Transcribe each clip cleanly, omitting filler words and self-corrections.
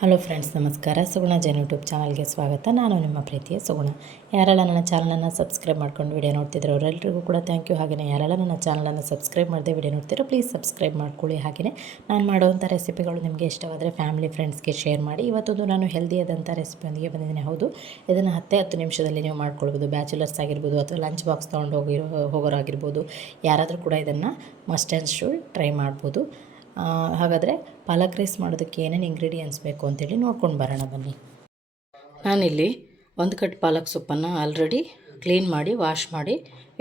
Hello friends, ನಮಸ್ಕಾರ. ಸುಗುಣ Jan YouTube ಚಾನಲ್ಗೆ ಸ್ವಾಗತ. ನಾನು ನಿಮ್ಮ ಪ್ರೀತಿಯ ಸುಗುಣ. ಯಾರೆಲ್ಲ ನನ್ನ ಚಾನಲನ್ನು ಸಬ್ಸ್ಕ್ರೈಬ್ ಮಾಡ್ಕೊಂಡು ವಿಡಿಯೋ ನೋಡ್ತಿದ್ರು ಅವರೆಲ್ಲರಿಗೂ ಕೂಡ ಥ್ಯಾಂಕ್ ಯು. ಹಾಗೆಯೇ ಯಾರೆಲ್ಲ ನನ್ನ ಚಾನಲನ್ನು ಸಬ್ಸ್ಕ್ರೈಬ್ ಮಾಡದೆ ವಿಡಿಯೋ ನೋಡ್ತಿರೋ ಪ್ಲೀಸ್ ಸಬ್ಸ್ಕ್ರೈಬ್ ಮಾಡ್ಕೊಳ್ಳಿ. ಹಾಗೆಯೇ ನಾನು ಮಾಡುವಂಥ ರೆಸಿಪಿಗಳು ನಿಮಗೆ ಇಷ್ಟವಾದರೆ ಫ್ಯಾಮಿಲಿ ಫ್ರೆಂಡ್ಸ್ಗೆ ಶೇರ್ ಮಾಡಿ. ಇವತ್ತೊಂದು ನಾನು ಹೆಲ್ದಿಯಾದಂಥ ರೆಸಿಪಿಯೊಂದಿಗೆ ಬಂದಿದ್ದೀನಿ. ಹೌದು, ಇದನ್ನು 10 ನಿಮಿಷದಲ್ಲಿ ನೀವು ಮಾಡ್ಕೊಳ್ಬೋದು. ಬ್ಯಾಚುಲರ್ಸ್ ಆಗಿರ್ಬೋದು ಅಥವಾ ಲಂಚ್ ಬಾಕ್ಸ್ ತೊಗೊಂಡು ಹೋಗೋರಾಗಿರ್ಬೋದು, ಯಾರಾದರೂ ಕೂಡ ಇದನ್ನು ಮಸ್ಟ್ ಆ್ಯಂಡ್ ಶುಡ್ ಟ್ರೈ ಮಾಡ್ಬೋದು. ಹಾಗಾದರೆ ಪಾಲಕ್ ರೈಸ್ ಮಾಡೋದಕ್ಕೆ ಏನೇನು ಇಂಗ್ರೀಡಿಯೆಂಟ್ಸ್ ಬೇಕು ಅಂತೇಳಿ ನೋಡ್ಕೊಂಡು ಬರೋಣ ಬನ್ನಿ. ನಾನಿಲ್ಲಿ 1 ಕಟ್ ಪಾಲಕ್ ಸೊಪ್ಪನ್ನು ಆಲ್ರೆಡಿ ಕ್ಲೀನ್ ಮಾಡಿ ವಾಶ್ ಮಾಡಿ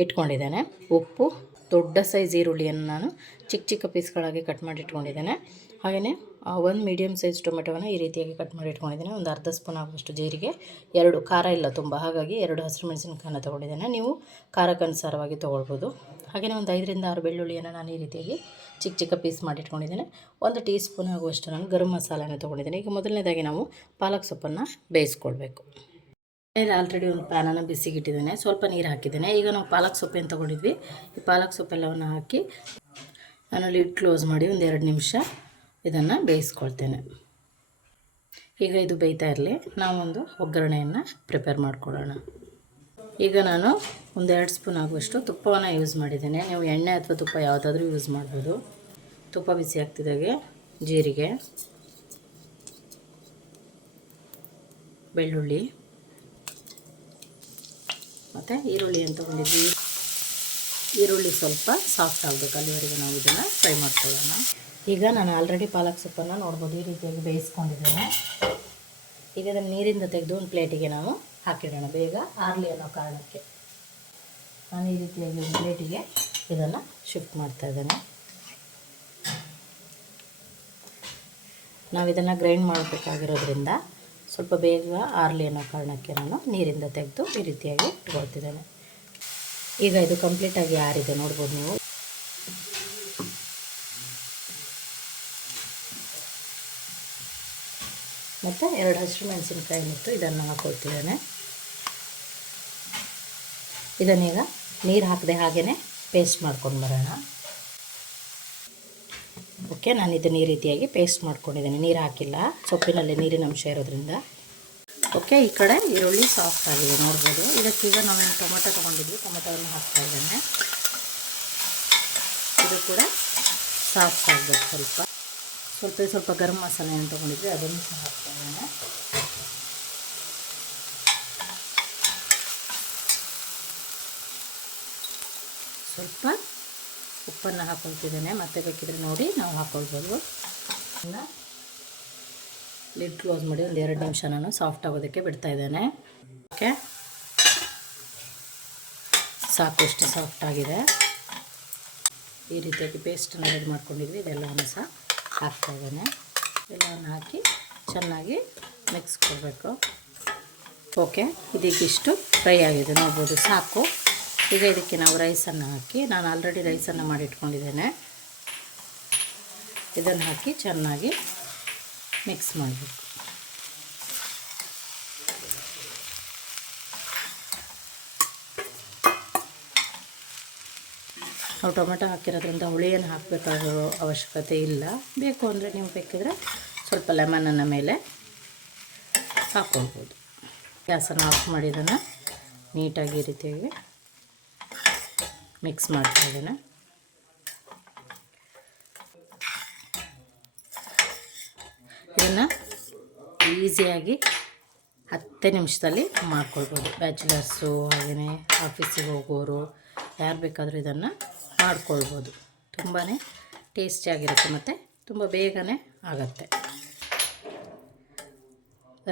ಇಟ್ಕೊಂಡಿದ್ದೇನೆ. ಉಪ್ಪು, ದೊಡ್ಡ ಸೈಜ್ ಈರುಳ್ಳಿಯನ್ನು ನಾನು ಚಿಕ್ಕ ಚಿಕ್ಕ ಪೀಸ್ಗಳಾಗಿ ಕಟ್ ಮಾಡಿ ಇಟ್ಕೊಂಡಿದ್ದೇನೆ. ಹಾಗೆಯೇ 1 ಮೀಡಿಯಮ್ ಸೈಜ್ ಟೊಮೆಟೊವನ್ನು ಈ ರೀತಿಯಾಗಿ ಕಟ್ ಮಾಡಿ ಇಟ್ಕೊಂಡಿದ್ದೇನೆ. ಒಂದು ಅರ್ಧ ಸ್ಪೂನ್ ಆಗುವಷ್ಟು ಜೀರಿಗೆ, 2 ಖಾರ ಇಲ್ಲ ತುಂಬ, ಹಾಗಾಗಿ 2 ಹಸಿರು ಮೆಣಸಿನಕಾಯನ್ನು ತೊಗೊಂಡಿದ್ದೇನೆ. ನೀವು ಖಾರಕ್ಕನುಸಾರವಾಗಿ ತೊಗೊಳ್ಬೋದು. ಹಾಗೆಯೇ ಒಂದು 5 ರಿಂದ 6 ಬೆಳ್ಳುಳ್ಳಿಯನ್ನು ನಾನು ಈ ರೀತಿಯಾಗಿ ಚಿಕ್ಕ ಚಿಕ್ಕ ಪೀಸ್ ಮಾಡಿ ಇಟ್ಕೊಂಡಿದ್ದೇನೆ. 1 ಟೀ ಸ್ಪೂನ್ ಆಗುವಷ್ಟು ನಾನು ಗರಂ ಮಸಾಲೆಯನ್ನು ತೊಗೊಂಡಿದ್ದೇನೆ. ಈಗ ಮೊದಲನೇದಾಗಿ ನಾವು ಪಾಲಕ್ ಸೊಪ್ಪನ್ನು ಬೇಯಿಸ್ಕೊಳ್ಬೇಕು. ಆಲ್ರೆಡಿ ಒಂದು ಪ್ಯಾನನ್ನು ಬಿಸಿಗಿಟ್ಟಿದ್ದೇನೆ, ಸ್ವಲ್ಪ ನೀರು ಹಾಕಿದ್ದೇನೆ. ಈಗ ನಾವು ಪಾಲಕ್ ಸೊಪ್ಪೇನು ತೊಗೊಂಡಿದ್ವಿ, ಈ ಪಾಲಕ್ ಸೊಪ್ಪೆಲ್ಲವನ್ನು ಹಾಕಿ ನಾನು ಲಿಡ್ ಕ್ಲೋಸ್ ಮಾಡಿ ಒಂದು 2 ನಿಮಿಷ ಇದನ್ನು ಬೇಯಿಸ್ಕೊಳ್ತೇನೆ. ಈಗ ಇದು ಬೇಯ್ತಾ ಇರಲಿ, ನಾವೊಂದು ಒಗ್ಗರಣೆಯನ್ನು ಪ್ರಿಪೇರ್ ಮಾಡ್ಕೊಳ್ಳೋಣ. ಈಗ ನಾನು ಒಂದು 2 ಸ್ಪೂನ್ ಆಗುವಷ್ಟು ತುಪ್ಪವನ್ನು ಯೂಸ್ ಮಾಡಿದ್ದೇನೆ. ನೀವು ಎಣ್ಣೆ ಅಥವಾ ತುಪ್ಪ ಯಾವುದಾದ್ರೂ ಯೂಸ್ ಮಾಡ್ಬೋದು. ತುಪ್ಪ ಬಿಸಿ ಆಗ್ತಿದ್ದಾಗೆ ಜೀರಿಗೆ, ಬೆಳ್ಳುಳ್ಳಿ ಮತ್ತು ಈರುಳ್ಳಿ ಅಂತ ತೊಗೊಂಡಿದ್ವಿ. ಈರುಳ್ಳಿ ಸ್ವಲ್ಪ ಸಾಫ್ಟ್ ಆಗಬೇಕು, ಅಲ್ಲಿವರೆಗೆ ನಾವು ಇದನ್ನು ಫ್ರೈ ಮಾಡ್ಕೊಳ್ಳೋಣ. ಈಗ ನಾನು ಆಲ್ರೆಡಿ ಪಾಲಕ್ ಸೊಪ್ಪನ್ನು ನೋಡ್ಬೋದು ಈ ರೀತಿಯಾಗಿ ಬೇಯಿಸ್ಕೊಂಡಿದ್ದೇನೆ. ಈಗ ಇದನ್ನು ನೀರಿಂದ ತೆಗೆದು ಒಂದು ಪ್ಲೇಟಿಗೆ ನಾವು ಹಾಕಿಡೋಣ, ಬೇಗ ಆರಲಿ ಅನ್ನೋ ಕಾರಣಕ್ಕೆ. ನಾನು ಈ ರೀತಿಯಾಗಿ ಒಂದು ಪ್ಲೇಟಿಗೆ ಇದನ್ನು ಶಿಫ್ಟ್ ಮಾಡ್ತಾ ಇದ್ದೇನೆ. ನಾವು ಇದನ್ನು ಗ್ರೈಂಡ್ ಮಾಡಬೇಕಾಗಿರೋದ್ರಿಂದ ಸ್ವಲ್ಪ ಬೇಗ ಆರಲಿ ಅನ್ನೋ ಕಾರಣಕ್ಕೆ ನಾನು ನೀರಿಂದ ತೆಗೆದು ಈ ರೀತಿಯಾಗಿ ಇಟ್ಕೊಳ್ತಿದ್ದೇನೆ. ಈಗ ಇದು ಕಂಪ್ಲೀಟಾಗಿ ಆರಿದೆ, ನೋಡ್ಬೋದು ನೀವು. ಮತ್ತು 2 ಹಸಿರು ಮೆಣಸಿನಕಾಯಿ ಮತ್ತು ಇದನ್ನು ಹಾಕ್ಕೊಳ್ತಿದ್ದೇನೆ. ಇದನ್ನೀಗ ನೀರು ಹಾಕದೆ ಹಾಗೇ ಪೇಸ್ಟ್ ಮಾಡ್ಕೊಂಡು ಬರೋಣ. ಓಕೆ, ನಾನು ಇದನ್ನು ಈ ರೀತಿಯಾಗಿ ಪೇಸ್ಟ್ ಮಾಡ್ಕೊಂಡಿದ್ದೇನೆ, ನೀರು ಹಾಕಿಲ್ಲ, ಸೊಪ್ಪಿನಲ್ಲಿ ನೀರಿನ ಅಂಶ ಇರೋದ್ರಿಂದ. ಓಕೆ, ಈ ಕಡೆ ಈರುಳ್ಳಿ ಸಾಫ್ಟ್ ಆಗಿದೆ, ನೋಡ್ಬೋದು. ಇದಕ್ಕೀಗ ನಾವೇನು ಟೊಮೆಟೊ ತೊಗೊಂಡಿದ್ವಿ, ಟೊಮೆಟೊವನ್ನು ಹಾಕ್ತಾ ಇದ್ದೇನೆ. ಇದು ಕೂಡ ಸಾಫ್ಟ್ ಆಗಬೇಕು. ಸ್ವಲ್ಪ ಗರಂ ಮಸಾಲೆಯನ್ನು ತೊಗೊಂಡಿದ್ವಿ, ಅದನ್ನು ಸಹ ಹಾಕ್ತಾ ಇದ್ದೇನೆ. ಸ್ವಲ್ಪ ಉಪ್ಪನ್ನು ಹಾಕ್ಕೊಳ್ತಿದ್ದೇನೆ, ಮತ್ತೆ ಬೇಕಿದ್ರೆ ನೋಡಿ ನಾವು ಹಾಕ್ಕೊಳ್ಬೋದು. ಲಿಡ್ ಕ್ಲೋಸ್ ಮಾಡಿ ಒಂದು 2 ನಿಮಿಷ ನಾನು ಸಾಫ್ಟ್ ಆಗೋದಕ್ಕೆ ಬಿಡ್ತಾ ಇದ್ದೇನೆ. ಓಕೆ, ಸಾಕು, ಇಷ್ಟು ಸಾಫ್ಟ್ ಆಗಿದೆ. ಈ ರೀತಿಯಾಗಿ ಪೇಸ್ಟನ್ನು ರೆಡಿ ಮಾಡ್ಕೊಂಡಿದ್ವಿ, ಇದೆಲ್ಲವನ್ನು ಸಹ ಹಾಕ್ತಾ ಇದ್ದೇನೆ. ಎಲ್ಲವನ್ನು ಹಾಕಿ ಚೆನ್ನಾಗಿ ಮಿಕ್ಸ್ ಕೊಡಬೇಕು. ಓಕೆ, ಇದಕ್ಕಿಷ್ಟು ಫ್ರೈ ಆಗಿದೆ, ನೋಡ್ಬೋದು, ಸಾಕು. ಈಗ ಇದಕ್ಕೆ ನಾವು ರೈಸನ್ನು ಹಾಕಿ, ನಾನು ಆಲ್ರೆಡಿ ರೈಸನ್ನು ಮಾಡಿಟ್ಕೊಂಡಿದ್ದೇನೆ, ಇದನ್ನು ಹಾಕಿ ಚೆನ್ನಾಗಿ ಮಿಕ್ಸ್ ಮಾಡಬೇಕು. ನಾವು ಟೊಮೆಟೊ ಹಾಕಿರೋದ್ರಿಂದ ಹುಳಿಯನ್ನು ಹಾಕಬೇಕಾಗಿರೋ ಅವಶ್ಯಕತೆ ಇಲ್ಲ. ಬೇಕು ಅಂದರೆ ನೀವು ಬೇಕಿದ್ರೆ ಸ್ವಲ್ಪ ಲೆಮನನ್ನು ಮೇಲೆ ಹಾಕ್ಕೊಳ್ಬೋದು. ಗ್ಯಾಸನ್ನು ಆಫ್ ಮಾಡಿ ಇದನ್ನು ನೀಟಾಗಿ ಈ ರೀತಿಯಾಗಿ ಮಿಕ್ಸ್ ಮಾಡ್ತಾ ಇದ್ದೇನೆ. ಇದನ್ನು ಈಸಿಯಾಗಿ 10 ನಿಮಿಷದಲ್ಲಿ ಮಾಡ್ಕೊಳ್ಬೋದು. ಬ್ಯಾಚುಲರ್ಸು, ಹಾಗೆಯೇ ಆಫೀಸಿಗೆ ಹೋಗೋರು, ಯಾರು ಬೇಕಾದರೂ ಇದನ್ನು ಮಾಡ್ಕೊಳ್ಬೋದು. ತುಂಬಾ ಟೇಸ್ಟಿಯಾಗಿರುತ್ತೆ ಮತ್ತು ತುಂಬ ಬೇಗನೆ ಆಗುತ್ತೆ.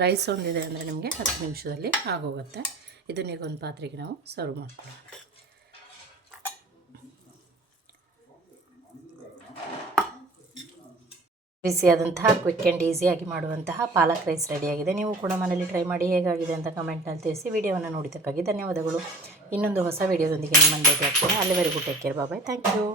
ರೈಸ್ ಒಂದಿದೆ ಅಂದರೆ ನಿಮಗೆ 10 ನಿಮಿಷದಲ್ಲಿ ಆಗೋಗುತ್ತೆ. ಇದನ್ನೀಗ ಒಂದು ಪಾತ್ರೆಗೆ ನಾವು ಸರ್ವ್ ಮಾಡ್ಕೊಳ್ಳೋಣ. ಬಿಸಿಯಾದಂತಹ ಕ್ವಿಕ್ ಆ್ಯಂಡ್ ಈಸಿಯಾಗಿ ಮಾಡುವಂತಹ ಪಾಲಕ್ ರೈಸ್ ರೆಡಿಯಾಗಿದೆ. ನೀವು ಕೂಡ ಮನೇಲಿ ಟ್ರೈ ಮಾಡಿ ಹೇಗಾಗಿದೆ ಅಂತ ಕಮೆಂಟ್ನಲ್ಲಿ ತಿಳಿಸಿ. ವಿಡಿಯೋವನ್ನು ನೋಡಿದ್ದಕ್ಕಾಗಿ ಧನ್ಯವಾದಗಳು. ಇನ್ನೊಂದು ಹೊಸ ವಿಡಿಯೋದೊಂದಿಗೆ ನಿಮ್ಮನ್ನು ಭೇಟಿ ಆಗ್ತೀನಿ. ಅಲ್ಲಿವರೆಗೂ take care, bye, thank you.